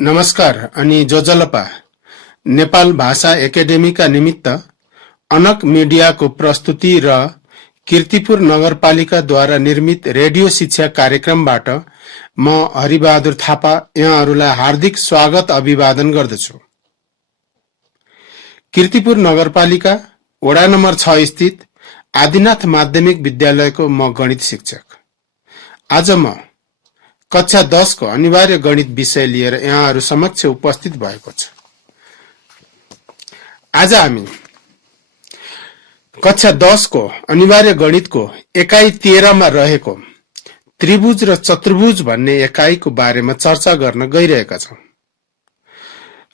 नमस्कार अनि जोजलपा नेपाल भाषा एकेडेमीका निमित्त अनक मिडियाको प्रस्तुति र कीर्तिपुर नगरपालिकाद्वारा निर्मित रेडियो शिक्षा कार्यक्रमबाट म हरिबहादुर थापा यहाँहरूलाई हार्दिक स्वागत अभिवादन गर्दछु। कीर्तिपुर नगरपालिका वडा नम्बर 6 स्थित आदिनाथ माध्यमिक विद्यालयको म गणित शिक्षक। आज म कक्षा 10 को अनिवार्य गणित विषय लिएर यहाँहरू समक्ष उपस्थित भएको छु। आज हामी कक्षा 10 को अनिवार्य गणितको एकाइ 13 मा रहेको त्रिभुज र चतुर्भुज भन्ने एकाइको बारेमा चर्चा गर्न गइरहेका छौं।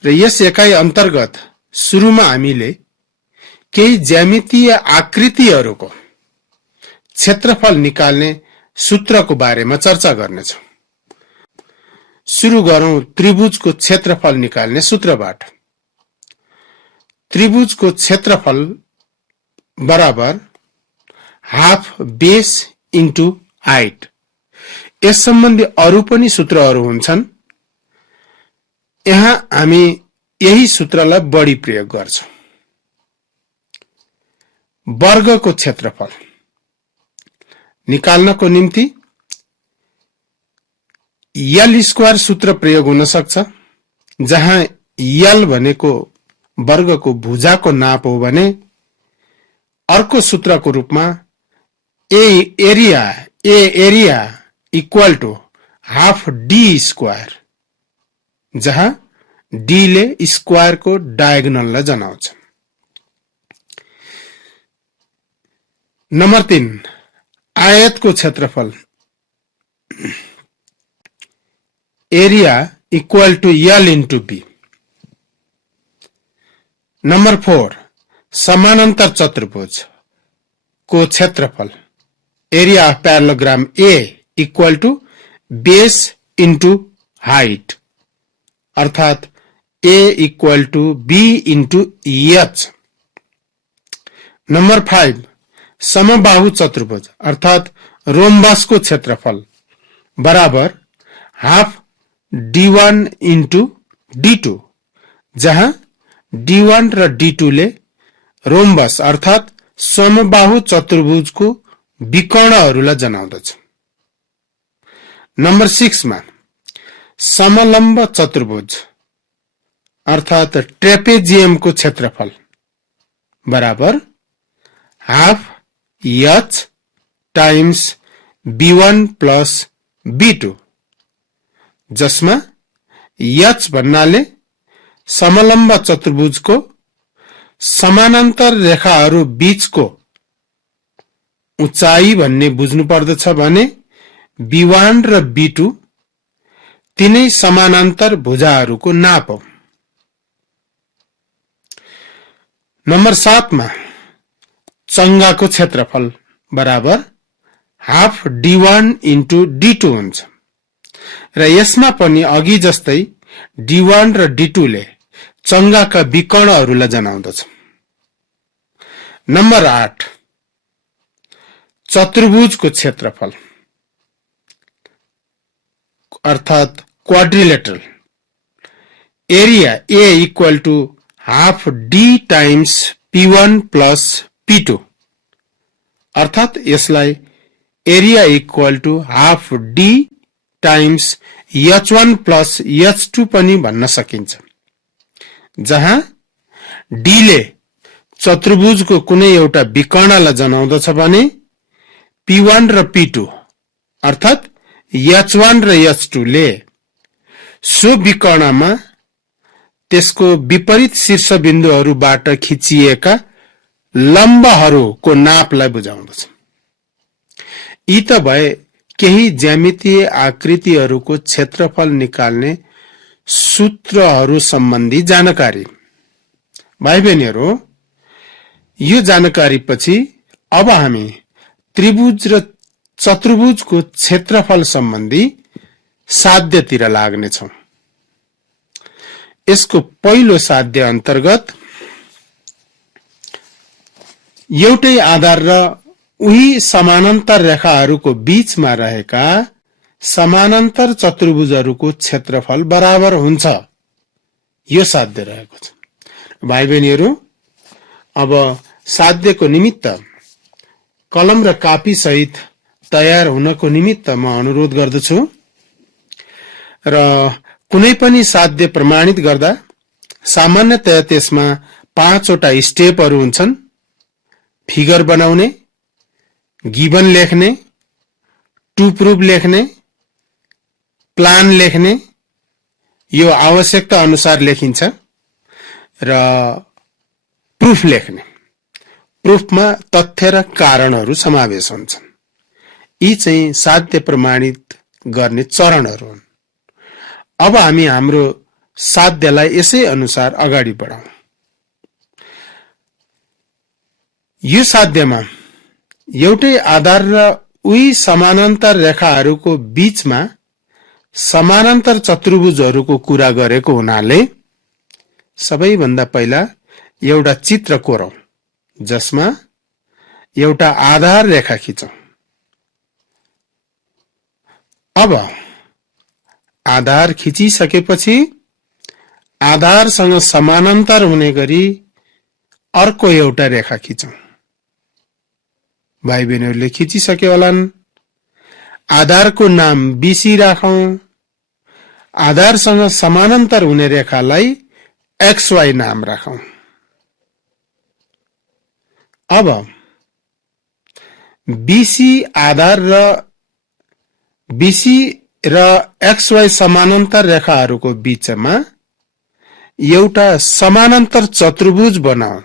र यस एकाइ अन्तर्गत सुरुमा हामीले केही ज्यामितीय आकृतिहरूको क्षेत्रफल निकाल्ने सूत्रको बारेमा चर्चा गर्नेछौं। सुरु गरौं त्रिभुजको क्षेत्रफल निकाल्ने सूत्रबाट। त्रिभुजको क्षेत्रफल बराबर हाफ बेस इन्टु हाइट। यस सम्बन्धी अरु पनि सूत्रहरू हुन्छन्। यहाँ हामी यही सूत्रलाई बढी प्रयोग गर्छौं। वर्गको क्षेत्रफल निकाल्नको निम्ति यल स्क्वायर सूत्र प्रयोग हुन सक्छ, जहाँ यल भनेको वर्गको भुजाको नाप हो भने अर्को सूत्रको रूपमा A area equal to half D square, जहाँ डी ले स्क्वायरको डायगोनललाई जनाउँछ। नम्बर 3 आयतको क्षेत्रफल area equal to L into B. Number 4 समानान्तर चतुर्भुज को क्षेत्रफल area of parallelogram A equal to base into height, अर्थात A equal to B into H. Number 5 समबाहु चतुर्भुज अर्थात रोम्बसको क्षेत्रफल बराबर हाफ D1 इन्टु D2, जहाँ D1 र D2 ले रोम्बस अर्थात समबाहु चतुर्भुजको विकर्णहरूलाई जनाउँदछ। नम्बर 6 मा समलम्ब चतुर्भुज अर्थात ट्रेपेजियमको क्षेत्रफल बराबर half H times B1 plus B2, जसमा एच भन्नाले समलम्ब चतुर्भुजको समानान्तर रेखाहरू बीचको उचाइ भन्ने बुझ्नु पर्दछ भने B1 र B2 तिनै समानान्तर भुजाहरूको नाप हो। नम्बर 7 मा चंगाको क्षेत्रफल बराबर हाफ D1 इन्टु D2 हुन्छ र यसमा पनि अघि जस्तै D1 र D2 ले चंगाका विकर्णहरूलाई जनाउँदछ। नम्बर 8 चतुर्भुजको क्षेत्रफल अर्थात quadrilateral area A equal to half D times P1 plus P2, अर्थात यसलाई area equal to half D times H1 plus H2 पनि भन्न सकिन्छ, जहाँ D ले चतुर्भुजको कुनै एउटा विकर्णलाई जनाउँदछ भने P1 र P2 अर्थात H1 र H2 ले सो विकर्णमा त्यसको विपरीत शीर्षबिन्दुहरूबाट खिचिएका लम्बहरूको नापलाई बुझाउँदछ। यी त भए केही ज्यामितीय आकृतिहरूको क्षेत्रफल निकाल्ने सूत्रहरू सम्बन्धी जानकारी। भाइ बहिनीहरू, यो जानकारी पछि अब हामी त्रिभुज र चतुर्भुजको क्षेत्रफल सम्बन्धी साध्यतिर लाग्नेछौं। यसको पहिलो साध्य अन्तर्गत एउटै आधार र उही समानान्तर रेखाहरूको बीचमा रहेका समानान्तर चतुर्भुजहरूको क्षेत्रफल बराबर हुन्छ, यो साध्य रहेको छ। भाइ बहिनीहरू, अब साध्यको निमित्त कलम र कापी सहित तयार हुनको निमित्त म अनुरोध गर्दछु र कुनै पनि साध्य प्रमाणित गर्दा सामान्यतया त्यसमा 5 वटा स्टेपहरू हुन्छन्। फिगर बनाउने, गिवन लेख्ने, टु प्रुफ लेख्ने, प्लान लेख्ने, यो आवश्यकता अनुसार लेखिन्छ र प्रुफ लेख्ने। प्रुफमा तथ्य र कारणहरू समावेश हुन्छन्। यी चाहिँ साध्य प्रमाणित गर्ने चरणहरू हुन्। अब हामी हाम्रो साध्यलाई यसै अनुसार अगाडि बढाउँ। यो साध्यमा एउटै आधार र उही समानान्तर रेखाहरूको बीचमा समानान्तर चतुर्भुजहरूको कुरा गरेको हुनाले सबैभन्दा पहिला एउटा चित्र कोरौं जसमा एउटा आधार रेखा खिचौं। अब आधार खिचिसकेपछि आधारसँग समानान्तर हुने गरी अर्को एउटा रेखा खिचौं। भाइ बहिनीहरूले खिचिसके होलान्। आधारको नाम BC राखौं। आधारसँग समानान्तर हुने रेखालाई XY नाम राखौं। अब BC आधार र XY समानान्तर रेखाहरूको बीचमा एउटा समानान्तर चतुर्भुज बनाऊ।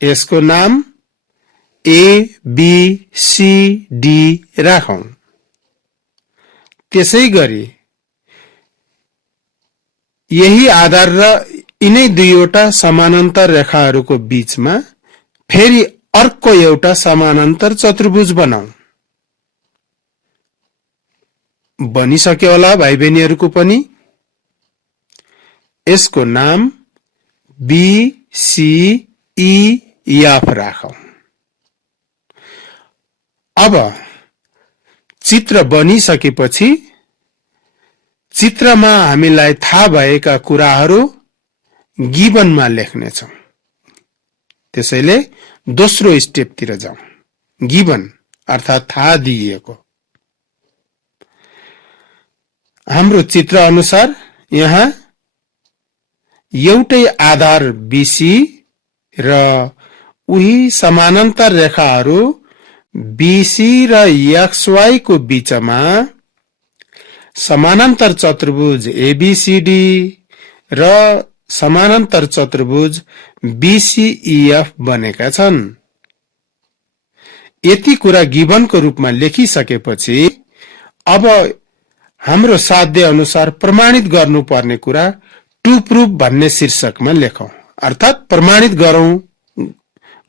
यसको नाम ABCD राखौं। त्यसैगरी यही आधार र यिनै दुईवटा समानान्तर रेखाहरूको बीचमा फेरि अर्को एउटा समानान्तर चतुर्भुज बनाऊ। बनिसक्यो होला भाइ बहिनीहरूको पनि। यसको नाम BCEF राखौं। अब चित्र बनिसकेपछि चित्रमा हामीलाई थाहा भएका कुराहरू गिवनमा लेख्नेछौं। त्यसैले दोस्रो स्टेपतिर जाउँ। गिवन अर्थात् थाहा दिइएको। हाम्रो चित्र अनुसार यहाँ एउटै आधार BC र उही समानान्तर रेखाहरू BC र XY को बीचमा समानान्तर चतुर्भुज ABCD र समानान्तर चतुर्भुज BCEF बनेका छन्। यति कुरा गिवनको रूपमा लेखिसकेपछि अब हाम्रो साध्य अनुसार प्रमाणित गर्नुपर्ने कुरा टु प्रुफ भन्ने शीर्षकमा लेखौं। अर्थात् प्रमाणित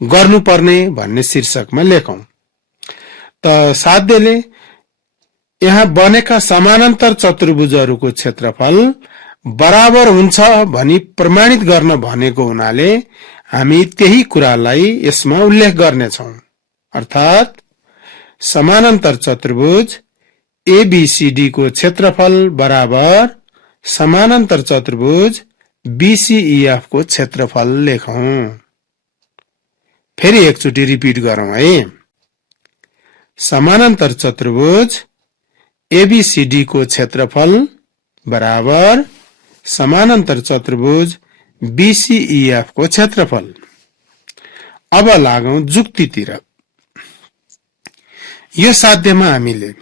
गर्नुपर्ने भन्ने शीर्षकमा लेखौं। त साध्यले यहाँ बनेका समानान्तर चतुर्भुजहरूको क्षेत्रफल बराबर हुन्छ भनी प्रमाणित गर्न भनेको हुनाले हामी त्यही कुरालाई यसमा उल्लेख गर्नेछौं। अर्थात् समानान्तर चतुर्भुज ABCD को क्षेत्रफल बराबर समानान्तर चतुर्भुज BCEF को क्षेत्रफल लेखौं। फेरि एकचोटि रिपिट गरौं है। समानान्तर चतुर्भुज ABCD को क्षेत्रफल बराबर समानान्तर चतुर्भुज BCEF को क्षेत्रफल। अब लागौं जुक्तितिर। यो साध्यमा हामीले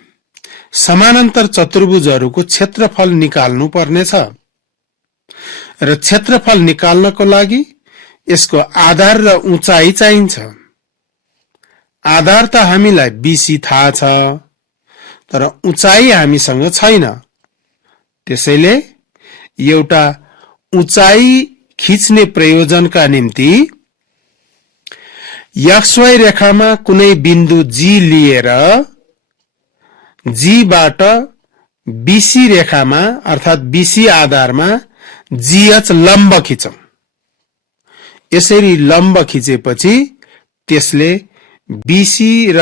समानान्तर चतुर्भुजहरूको क्षेत्रफल निकाल्नु पर्नेछ र क्षेत्रफल निकाल्नको लागि यसको आधार र उचाइ चाहिन्छ। आधार त हामीलाई BC थाहा छ, तर उचाइ हामीसँग छैन। त्यसैले एउटा उचाइ खिच्ने प्रयोजनका निम्ति XY रेखामा कुनै बिन्दु G लिएर G बाट BC रेखामा अर्थात् BC आधारमा GH लम्ब खिचौं। यसरी लम्ब खिचेपछि त्यसले BC र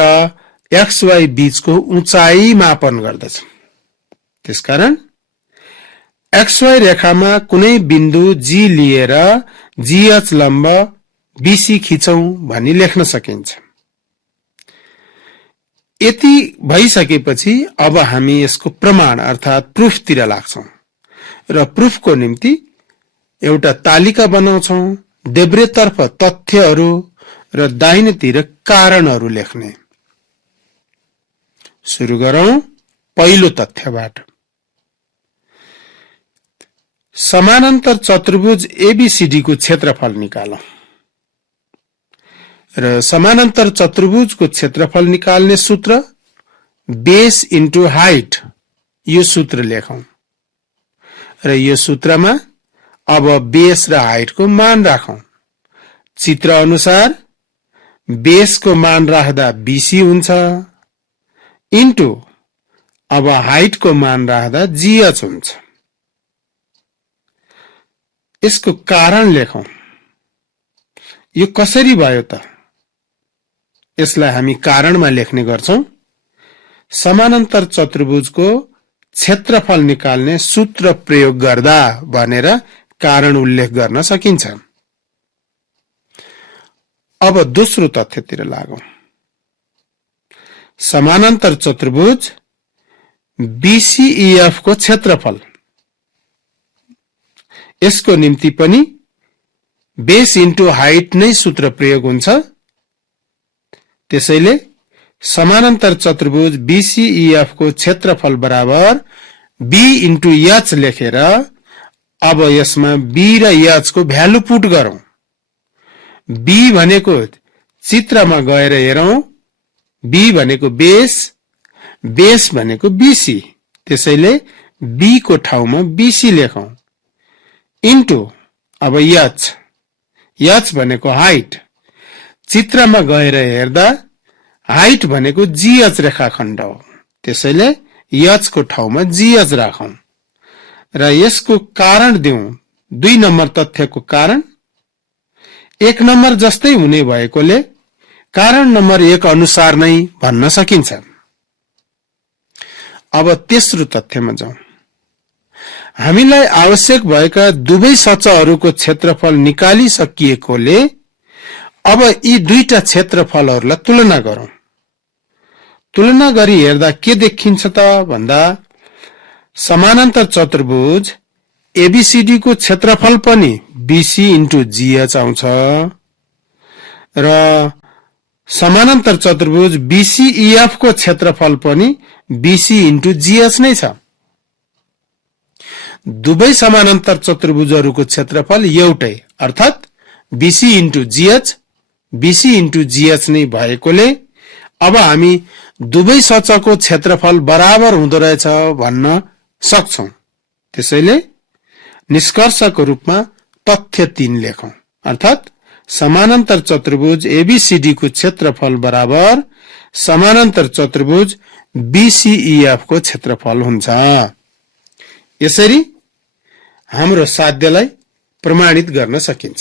XY बीचको उचाइ मापन गर्दछ। त्यसकारण XY रेखामा कुनै बिन्दु G लिएर GH लम्ब BC खिचौं भनी लेख्न सकिन्छ। यति भइसकेपछि अब हामी यसको प्रमाण अर्थात प्रुफतिर लाग्छौं र प्रुफको निम्ति एउटा तालिका बनाउँछौं। देब्रेतर्फ तथ्यहरू र दाहिनेतिर कारणहरू लेख्ने। सुरु गरौं पहिलो तथ्यबाट। समानान्तर चतुर्भुज ABCD को क्षेत्रफल निकालौं। र समानान्तर चतुर्भुजको क्षेत्रफल निकाल्ने सूत्र बेस इन्टु हाइट, यो सूत्र लेखौं। र यो सूत्रमा अब बेस र हाइटको मान राखौं। चित्र अनुसार बेसको मान राख्दा BC हुन्छ इन्टु अब हाइटको मान राख्दा GH हुन्छ। यसको कारण लेखौं। यो कसरी भयो त? यसलाई हामी कारणमा लेख्ने गर्छौं। समानान्तर चतुर्भुजको क्षेत्रफल निकाल्ने सूत्र प्रयोग गर्दा भनेर कारण उल्लेख गर्न सकिन्छ। अब दोस्रो तथ्यतिर लागौं। समानान्तर चतुर्भुज BCEF को क्षेत्रफल, यसको निम्ति पनि बेस इन्टु हाइट नै सूत्र प्रयोग हुन्छ। त्यसैले समानान्तर चतुर्भुज BCEF को क्षेत्रफल बराबर B इन्टु H लेखेर अब यसमा B र H को भ्यालु पुट गरौं। B भनेको चित्रमा गएर हेरौं। B भनेको बेस, बेस भनेको BC, त्यसैले B को ठाउँमा BC लेखौं इन्टु अब H, H भनेको हाइट, चित्रमा गएर हेर्दा हाइट भनेको GH रेखाखण्ड हो, त्यसैले H को ठाउँमा GH राखौं र यसको कारण दिउँ। 2 नम्बर तथ्यको कारण 1 नम्बर जस्तै हुने भएकोले कारण नम्बर 1 अनुसार नै भन्न सकिन्छ। अब तेस्रो तथ्यमा जाउँ। हामीलाई आवश्यक भएका दुवै सतहहरूको क्षेत्रफल निकालिसकिएकोले अब यी दुईटा क्षेत्रफलहरूलाई तुलना गरौं। तुलना गरी हेर्दा के देखिन्छ त भन्दा समानान्तर चतुर्भुज ABCD को क्षेत्रफल पनि BC इन्टु GH आउँछ र समानान्तर चतुर्भुज BCEF को क्षेत्रफल पनि BC इन्टु GH नै छ। दुवै समानान्तर चतुर्भुजहरूको क्षेत्रफल एउटै अर्थात BC into GH, BC into GH नै भएकोले अब हामी दुवै सतहको क्षेत्रफल बराबर हुँदो रहेछ भन्न सक्छौं। त्यसैले निष्कर्षको रूपमा तथ्य 3 लेखौं अर्थात समानान्तर चतुर्भुज ABCD को क्षेत्रफल बराबर समानान्तर चतुर्भुज BCEF को क्षेत्रफल हुन्छ। यसरी हाम्रो साध्यलाई प्रमाणित गर्न सकिन्छ।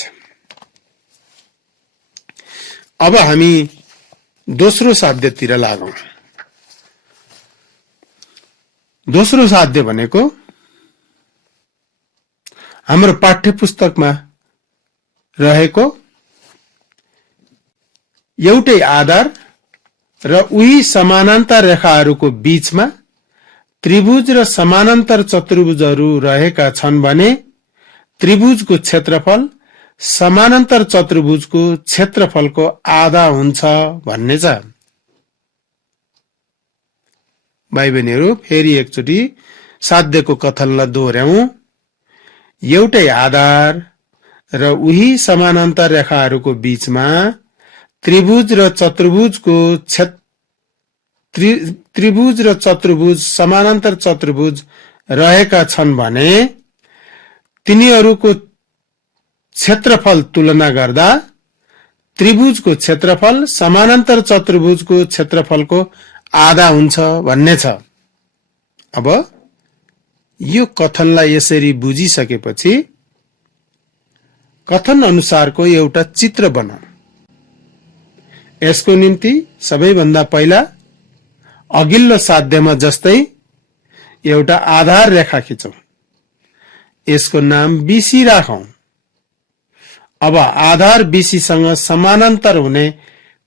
अब हामी दोस्रो साध्यतिर लागौं। दोस्रो साध्य भनेको हाम्रो पाठ्यपुस्तकमा रहेको एउटै आधार र उही समानान्तर रेखाहरूको बीचमा त्रिभुज र समानान्तर चतुर्भुजहरू रहेका छन् भने त्रिभुजको क्षेत्रफल समानान्तर चतुर्भुजको क्षेत्रफलको आधा हुन्छ भन्ने छ। भाइ बहिनीहरू फेरि एकचोटी साध्यको कथनलाई दोहोर्याउँ। एउटै आधार र उही समानान्तर रेखाहरूको बीचमा त्रिभुज र चतुर्भुज समानान्तर चतुर्भुज रहेका छन् भने तिनीहरूको क्षेत्रफल तुलना गर्दा त्रिभुजको क्षेत्रफल समानान्तर चतुर्भुजको क्षेत्रफलको आधा हुन्छ भन्ने छ। अब यो कथनलाई यसरी बुझिसकेपछि कथन अनुसारको एउटा चित्र बनाऊ। यसको निम्ति सबैभन्दा पहिला अघिल्लो साध्यमा जस्तै एउटा आधार रेखा खिचौं। यसको नाम BC राखौं। अब आधार BC सँग समानान्तर हुने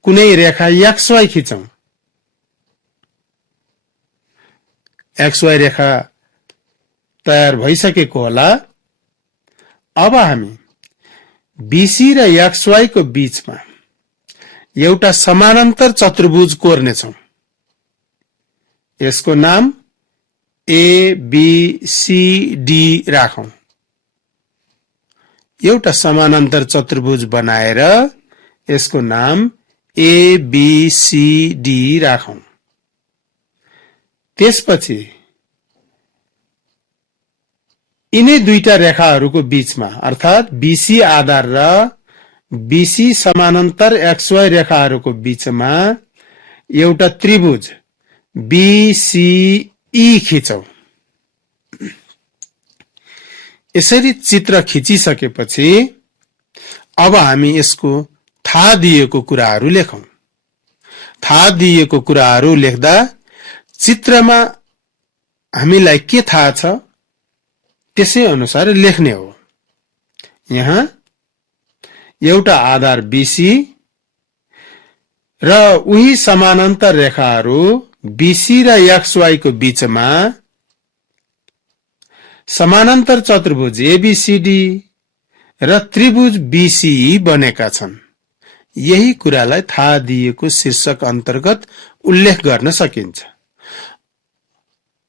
कुनै रेखा XY खिचौं। XY रेखा तयार भइसकेको होला। अब हामी BC र XY को बीचमा एउटा समानान्तर चतुर्भुज कोर्नेछौं। यसको नाम ABCD राखौं। एउटा समानान्तर चतुर्भुज बनाएर यसको नाम ABCD राखौं। त्यसपछि यिनै दुईटा रेखाहरूको बीचमा अर्थात BC आधार र BC समानान्तर XY रेखाहरूको बीचमा एउटा त्रिभुज BCE खिचौं। यसरी चित्र खिचिसकेपछि अब हामी यसको थाहा दिएको कुराहरू लेखौं। थाहा दिएको कुराहरू लेख्दा चित्रमा हामीलाई के थाहा छ त्यसै अनुसार लेख्ने हो। यहाँ एउटा आधार BC र उही समानान्तर रेखाहरू BC र XY को बीचमा समानान्तर चतुर्भुज ABCD र त्रिभुज BCE बनेका छन्। यही कुरालाई थाहा दिएको शीर्षक अन्तर्गत उल्लेख गर्न सकिन्छ।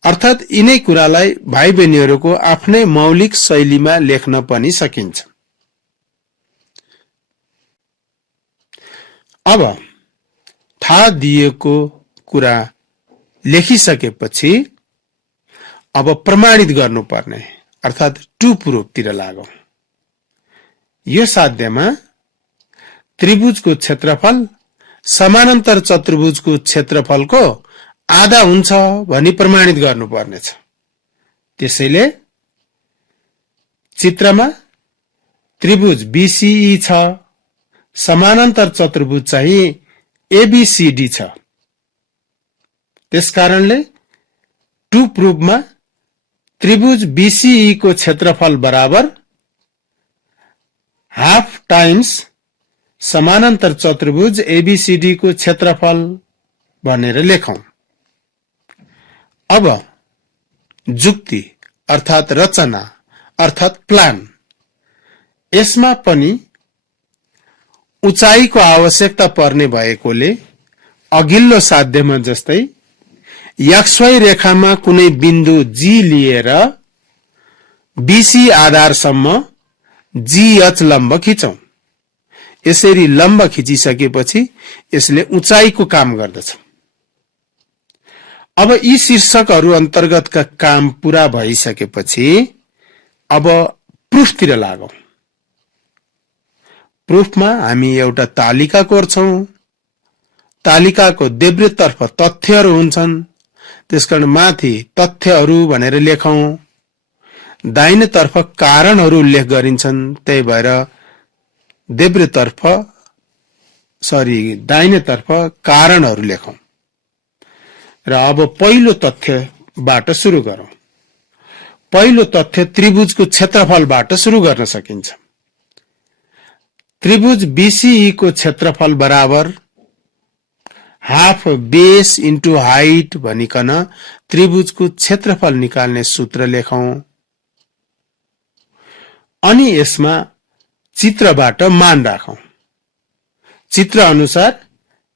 अर्थात यिनै कुरालाई भाइ बहिनीहरूको आफ्नै मौलिक शैलीमा लेख्न पनि सकिन्छ। अब थाहा दिएको कुरा लेखिसकेपछि अब प्रमाणित गर्नुपर्ने अर्थात टु प्रुफतिर लागौं। यो साध्यमा त्रिभुजको क्षेत्रफल समानान्तर चतुर्भुजको क्षेत्रफलको आधा हुन्छ भनी प्रमाणित गर्नुपर्नेछ। त्यसैले चित्रमा त्रिभुज BCE छ, समानान्तर चतुर्भुज चाहिँ ABCD छ। त्यसकारणले टु प्रुफमा त्रिभुज BCE को क्षेत्रफल बराबर हाफ टाइम्स समानान्तर चतुर्भुज ABCD को क्षेत्रफल भनेर लेखौं। अब जुक्ति अर्थात रचना अर्थात प्लान, यसमा पनि उचाइको आवश्यकता पर्ने भएकोले अघिल्लो साध्यमा जस्तै XY रेखामा कुनै बिन्दु G लिएर BC आधारसम्म GH लम्ब खिचौं। यसरी लम्ब खिचिसकेपछि यसले उचाइको काम गर्दछ। अब यी शीर्षकहरू अन्तर्गतका काम पूरा भइसकेपछि अब प्रुफतिर लागौं। प्रुफमा हामी एउटा तालिका कोर्छौं। तालिकाको देब्रेतर्फ तथ्यहरू हुन्छन्, त्यसकारण माथि तथ्यहरू भनेर लेखौं। दाहिनेतर्फ कारणहरू उल्लेख गरिन्छन्, त्यही भएर दाहिनेतर्फ कारणहरू लेखौं। र अब पहिलो तथ्यबाट सुरु गरौं। पहिलो तथ्य त्रिभुजको क्षेत्रफलबाट सुरु गर्न सकिन्छ। त्रिभुज BCE को क्षेत्रफल बराबर हाफ बेस इन्टु हाइट भनिकन त्रिभुजको क्षेत्रफल निकाल्ने सूत्र लेखौं। अनि यसमा चित्रबाट मान राखौं। चित्र अनुसार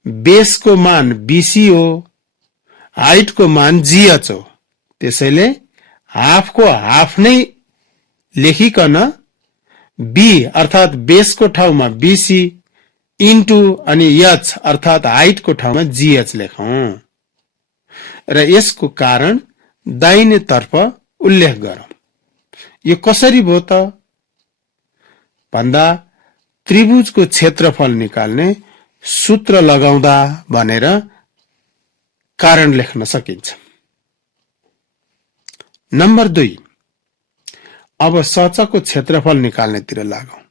बेसको मान BC हो, हाइटको मान GH हो। त्यसैले हाफको हाफ नै लेखिकन B अर्थात बेसको ठाउँमा BC इन्टु अनि H अर्थात हाइटको ठाउँमा GH लेखौं र यसको कारण दाहिनेतर्फ उल्लेख गरौं। यो कसरी भयो त भन्दा त्रिभुजको क्षेत्रफल निकाल्ने सूत्र लगाउँदा भनेर कारण लेख्न सकिन्छ। नम्बर 2, अब सचको क्षेत्रफल निकाल्नेतिर लागौं।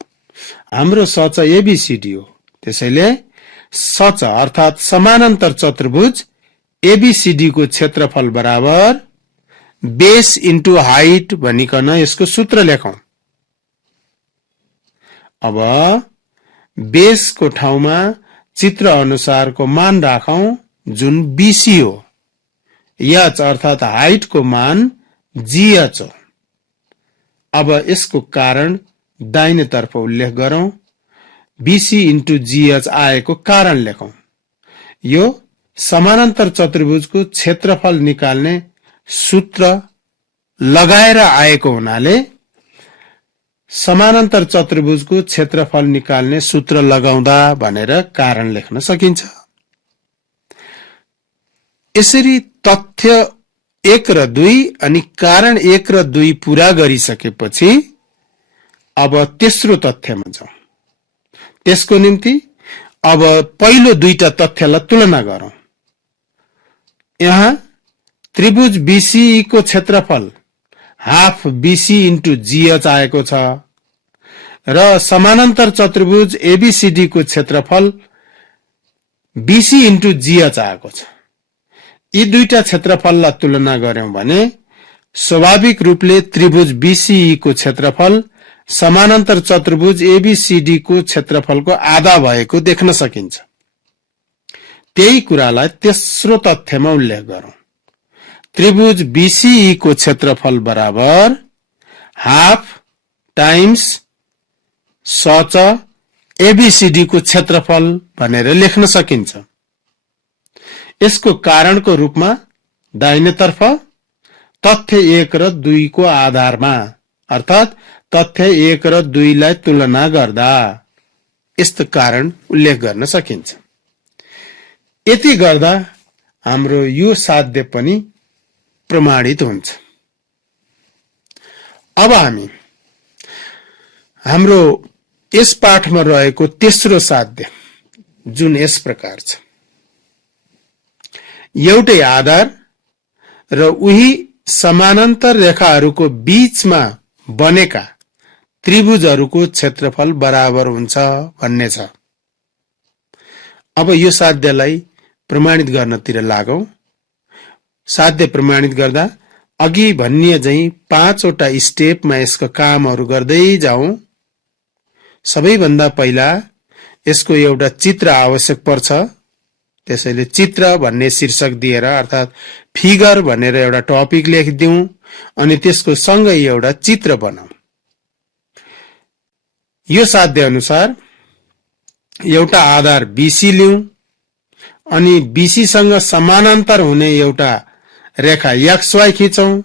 हाम्रो सच ABCD हो। त्यसैले सच अर्थात समानान्तर चतुर्भुज एबीसीडी को क्षेत्रफल बराबर बेस इन्टु हाइट भनिकन यसको सूत्र लेखौं। अब बेसको ठाउँमा चित्र अनुसारको मान राखौं जुन बीसी हो। एच अर्थात हाइटको मान जीएच हो। अब यसको कारण दाहिनेतर्फ उल्लेख गरौं। बीसी इन्टु जीएच आएको कारण लेखौं। यो समानान्तर चतुर्भुजको क्षेत्रफल निकाल्ने सूत्र लगाएर आएको हुनाले समानान्तर चतुर्भुजको क्षेत्रफल निकाल्ने सूत्र लगाउँदा भनेर कारण लेख्न सकिन्छ। यसरी तथ्य 1 र 2 अनि कारण 1 र 2 पूरा गरिसकेपछि अब तेस्रो तथ्यमा जाउँ। त्यसको निम्ति अब पहिलो दुईटा तथ्यलाई तुलना गरौं। यहाँ त्रिभुज बीसीई को क्षेत्रफल हाफ बीसी इन्टु जीएच आएको छ र समानान्तर चतुर्भुज एबीसीडी को क्षेत्रफल बीसी इन्टु जीएच आएको छ। यी दुईटा क्षेत्रफललाई तुलना गर्यौं भने स्वाभाविक रूपले त्रिभुज बीसीई को क्षेत्रफल समानान्तर चतुर्भुज एबीसीडी को क्षेत्रफलको आधा भएको देख्न सकिन्छ। त्यही कुरालाई तेस्रो तथ्यमा उल्लेख गरौं। त्रिभुज बीसीई को क्षेत्रफल बराबर हाफ टाइम्स सच एबीसीडी को क्षेत्रफल भनेर लेख्न सकिन्छ। यसको कारणको रूपमा दाहिनेतर्फ तथ्य 1 र 2 को आधारमा अर्थात तथ्य 1 र 2 लाई तुलना गर्दा यस्तो कारण उल्लेख गर्न सकिन्छ। यति गर्दा हाम्रो यो साध्य पनि प्रमाणित हुन्छ। अब हामी हाम्रो यस पाठमा रहेको तेस्रो साध्य जुन यस प्रकार छ। एउटै आधार र उही समानान्तर रेखाहरूको बीचमा बनेका त्रिभुजहरूको क्षेत्रफल बराबर हुन्छ भन्ने छ। अब यो साध्यलाई प्रमाणित गर्नतिर लागौं। साध्य प्रमाणित गर्दा अघि भनिए झैं 5 वटा स्टेपमा यसको कामहरू गर्दै जाउँ। सबैभन्दा पहिला यसको एउटा चित्र आवश्यक पर्छ। त्यसैले चित्र भन्ने शीर्षक दिएर अर्थात फिगर भनेर एउटा टपिक लेखिदिउँ अनि त्यसको सँगै एउटा चित्र बनाऊ। यो साध्य अनुसार एउटा आधार बीसी लिऊ अनि बीसी सँग समानान्तर हुने एउटा रेखा XY खिचौं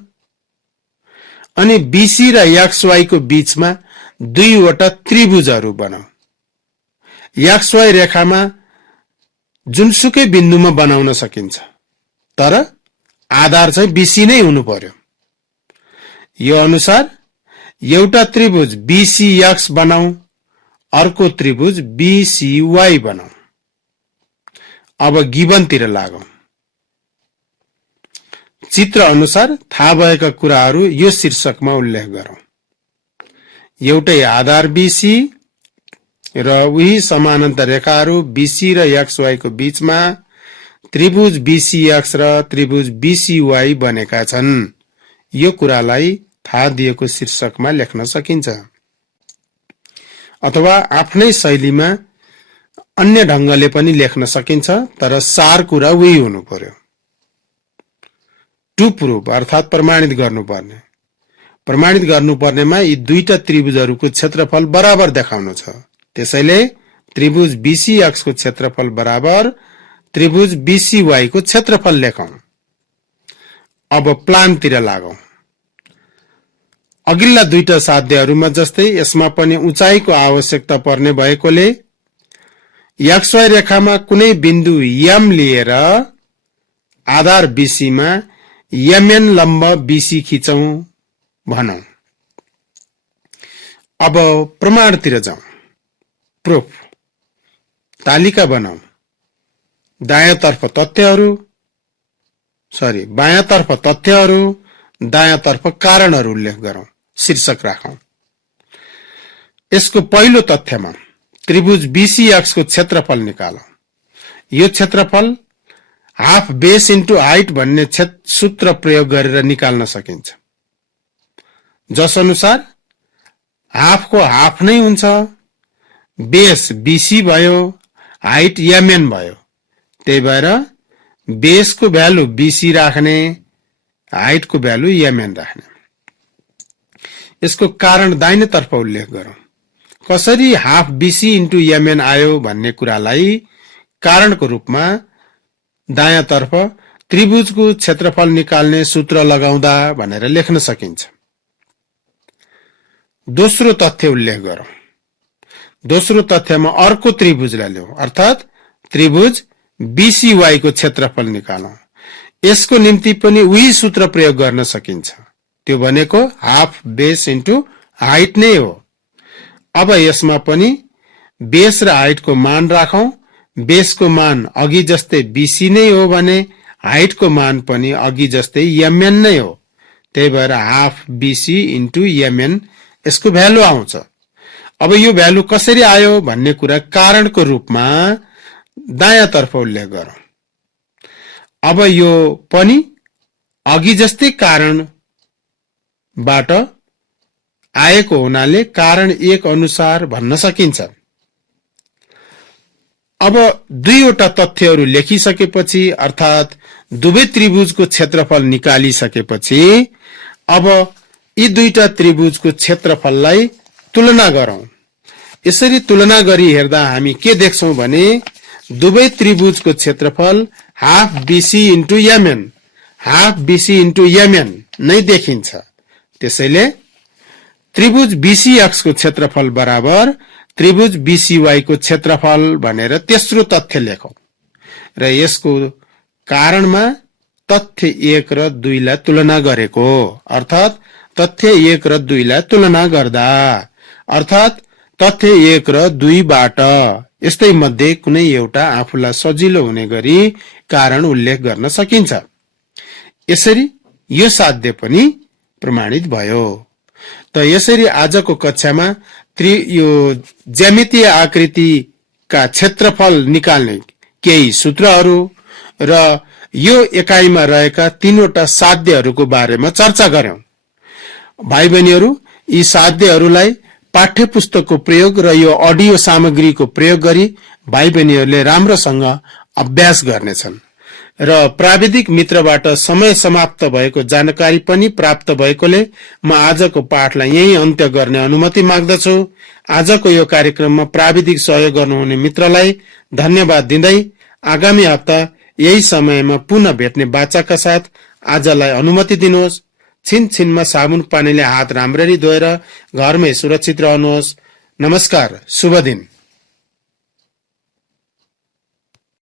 अनि बीसी र XY को बीचमा दुईवटा त्रिभुजहरू बनाऊ। XY रेखामा जुनसुकै बिन्दुमा बनाउन सकिन्छ तर आधार चाहिँ बीसी नै हुनु पर्यो। यो अनुसार एउटा त्रिभुज BCX बनाऊ, अर्को त्रिभुज BCY बनाऊ। अब गिभनतिर लागौं। चित्र अनुसार थाहा भएका कुराहरू यो शीर्षकमा उल्लेख गरौं। एउटै आधार BC र उही समानान्तर रेखाहरू BC र XY को बीचमा त्रिभुज BCX र त्रिभुज BCY बनेका छन्। यो कुरालाई थाहा दिएको शीर्षकमा लेख्न सकिन्छ अथवा आफ्नै शैलीमा अन्य ढंगले पनि लेख्न सकिन्छ तर सार कुरा उही हुनु पर्यो। टु प्रुभ अर्थात प्रमाणित गर्नुपर्ने। प्रमाणित गर्नुपर्नेमा यी दुईटा त्रिभुजहरूको क्षेत्रफल बराबर देखाउनु छ। त्यसैले त्रिभुज BCX को क्षेत्रफल बराबर त्रिभुज BCY को क्षेत्रफल लेखौं। अब प्लानतिर लागौं। अघिल्ला दुईटा साध्यहरूमा जस्तै यसमा पनि उचाइको आवश्यकता पर्ने भएकोले XY रेखामा कुनै बिन्दु M लिएर आधार BC मा MN लम्ब BC खिचौं भनौं। अब प्रमाणतिर जाउँ। प्रुफ तालिका बनाऊ। बायाँतर्फ तथ्यहरू दायाँतर्फ कारणहरू उल्लेख गरौं। शीर्षक राखौं। यसको पहिलो तथ्यमा त्रिभुज BCX को क्षेत्रफल निकालौं। यो क्षेत्रफल हाफ बेस इन्टु हाइट भन्ने सूत्र प्रयोग गरेर निकाल्न सकिन्छ। जस अनुसार हाफको हाफ नै हुन्छ, बेस बीसी भयो, हाइट एमएन भयो। त्यही भएर बेसको भ्यालु बीसी राख्ने, हाइटको भ्यालु एमएन राख्ने। यसको कारण दाहिनेतर्फ उल्लेख गरौं। कसरी हाफ बीसी इन्टु एमएन आयो भन्ने कुरालाई कारणको रूपमा दायाँतर्फ त्रिभुजको क्षेत्रफल निकाल्ने सूत्र लगाउँदा भनेर लेख्न सकिन्छ। दोस्रो तथ्य उल्लेख गरौं। दोस्रो तथ्यमा अर्को त्रिभुजलाई ल्याउँ, अर्थात त्रिभुज बीसीवाई को क्षेत्रफल निकालौं। यसको निम्ति पनि उही सूत्र प्रयोग गर्न सकिन्छ। त्यो भनेको हाफ बेस इन्टु हाइट नै हो। अब यसमा पनि बेस र हाइटको मान राखौं। बेसको मान अघि जस्तै बीसी नै हो भने हाइटको मान पनि अघि जस्तै एमएन नै हो। त्यही भएर हाफ बीसी इन्टु एमएन यसको भ्यालु आउँछ। अब यो भ्यालु कसरी आयो भन्ने कुरा कारणको रूपमा दायाँतर्फ उल्लेख गरौं। अब यो पनि अघि जस्तै कारणबाट आएको हुनाले कारण एक अनुसार भन्न सकिन्छ। अब दुईवटा तथ्यहरू लेखिसकेपछि अर्थात दुवै त्रिभुजको क्षेत्रफल निकालिसकेपछि अब यी दुईटा त्रिभुजको क्षेत्रफललाई तुलना गरौं। यसरी तुलना गरी हेर्दा हामी के देख्छौं भने दुवै त्रिभुजको क्षेत्रफल half BC into MN, half BC into MN नै देखिन्छ। त्यसैले त्रिभुज बीसीएक्स को क्षेत्रफल बराबर त्रिभुज बीसीवाई को क्षेत्रफल भनेर तेस्रो तथ्य लेखौं र यसको कारणमा तथ्य 1 र 2 लाई तुलना गरेको, अर्थात तथ्य 1 र 2 लाई तुलना गर्दा अर्थात तथ्य 1 र 2 बाट यस्तै मध्ये कुनै एउटा आफूलाई सजिलो हुने गरी कारण उल्लेख गर्न सकिन्छ। यसरी यो साध्य पनि प्रमाणित भयो। त यसरी आजको कक्षामा यो ज्यामितीय आकृतिका क्षेत्रफल निकाल्ने केही सूत्रहरू र यो एकाइमा रहेका तीनवटा साध्यहरूको बारेमा चर्चा गर्यौं। भाइ बहिनीहरू, यी साध्यहरूलाई पाठ्य पुस्तकको प्रयोग र यो अडियो सामग्रीको प्रयोग गरी भाइ बहिनीहरूले राम्रोसँग अभ्यास गर्नेछन् र प्राविधिक मित्रबाट समय समाप्त भएको जानकारी पनि प्राप्त भएकोले म आजको पाठलाई यही अन्त्य गर्ने अनुमति माग्दछु। आजको यो कार्यक्रममा प्राविधिक सहयोग गर्नुहुने मित्रलाई धन्यवाद दिँदै आगामी हप्ता यही समयमा पुनः भेट्ने बाचाका साथ आजलाई अनुमति दिनुहोस्। छिनछिनमा साबुन पानीले हात राम्ररी धोएर घरमै सुरक्षित रहनुहोस्। नमस्कार, शुभ दिन।